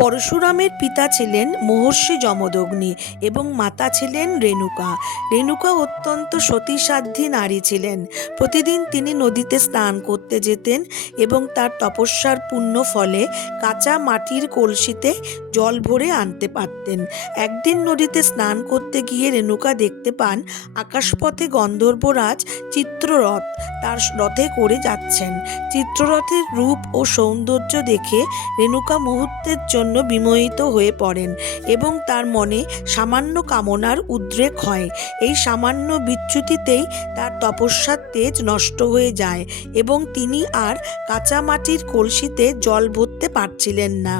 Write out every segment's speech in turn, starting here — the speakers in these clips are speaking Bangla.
পরশুরামের পিতা ছিলেন মহর্ষি যমদগ্নি এবং মাতা ছিলেন রেণুকা। রেণুকা অত্যন্ত সতীসাধ্বী নারী ছিলেন। প্রতিদিন তিনি নদীতে স্নান করতে যেতেন এবং তার তপস্যার পুণ্য ফলে কাঁচা মাটির কলসিতে জল ভরে আনতে পারতেন। একদিন নদীতে স্নান করতে গিয়ে রেণুকা দেখতে পান আকাশপথে গন্ধর্বরাজ চিত্ররথ তার রথে করে যাচ্ছেন। চিত্ররথের রূপ ও সৌন্দর্য দেখে রেণুকা মুহূর্তের জন্য বিমোহিত হয়ে পড়েন এবং তার মনে সামান্য কামনার উদ্রেক হয়। এই সামান্য বিচ্যুতিতেই তার তপস্যার তেজ নষ্ট হয়ে যায় এবং তিনি আর কাঁচা মাটির কলসিতে জল ভরতে পারছিলেন না।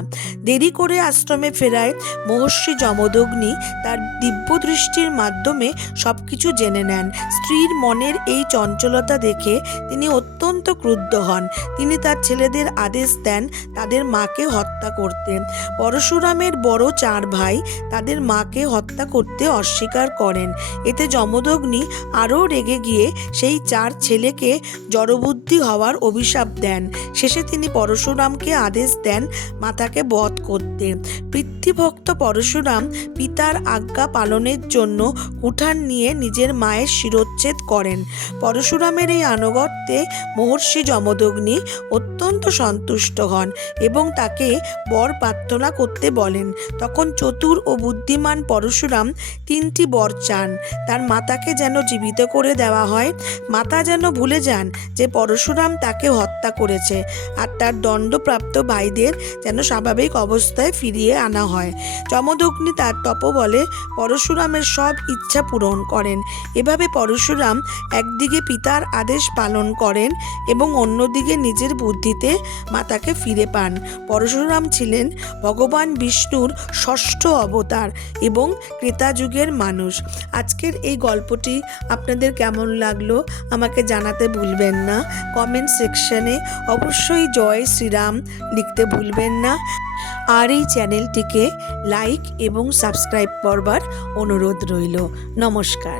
দেরি করে আশ্রমে ফেরায় মহর্ষি যমদগ্নি তার দিব্য দৃষ্টির মাধ্যমে সবকিছু জেনে নেন। স্ত্রীর মনের এই চঞ্চলতা দেখে তিনি অত্যন্ত ক্রুদ্ধ হন। তিনি তার ছেলেদের আদেশ দেন তাদের মাকে হত্যা করতে। পরশুরামের বড় 4 ভাই তাদের মাকে হত্যা করতে অস্বীকার করেন। এতে যমদগ্নি আরও রেগে গিয়ে সেই 4 ছেলেকে জড়বুদ্ধি হওয়ার অভিশাপ দেন। শেষে তিনি পরশুরামকে আদেশ দেন মাতাকে বধ করতে। পিতৃভক্ত পরশুরাম পিতার আজ্ঞা পালনের জন্য কুঠার নিয়ে নিজের মায়ের শিরোচ্ছেদ করেন। পরশুরামের এই আনুগত্যে মহর্ষি যমদগ্নি অত্যন্ত সন্তুষ্ট হন এবং তাকে বর প্রার্থনা করতে বলেন। তখন চতুর ও বুদ্ধিমান পরশুরাম 3টি বর চান। তার মাতাকে যেন জীবিত করে দেওয়া হয়, মাতা যেন ভুলে যান যে পরশুরাম তাকে হত্যা করেছে, আর তার দণ্ডপ্রাপ্ত ভাইদের যেন স্বাভাবিক অবস্থায় ফিরিয়ে আনা হয়। যমদগ্নি তার তপবলে পরশুরামের সব ইচ্ছা পূরণ করেন। এভাবে পরশুরাম একদিকে পিতার আদেশ পালন করেন এবং অন্যদিকে নিজের বুদ্ধিতে মাতাকে ফিরে পান। পরশুরাম ছিলেন ভগবান বিষ্ণুর 6ষ্ঠ অবতার এবং ত্রেতা যুগের মানুষ। আজকের এই গল্পটি আপনাদের কেমন লাগলো আমাকে জানাতে ভুলবেন না। কমেন্ট সেকশনে অবশ্যই জয় শ্রীরাম লিখতে ভুলবেন না। আর এই চ্যানেলটিকে লাইক এবং সাবস্ক্রাইব করবার অনুরোধ রইল। নমস্কার।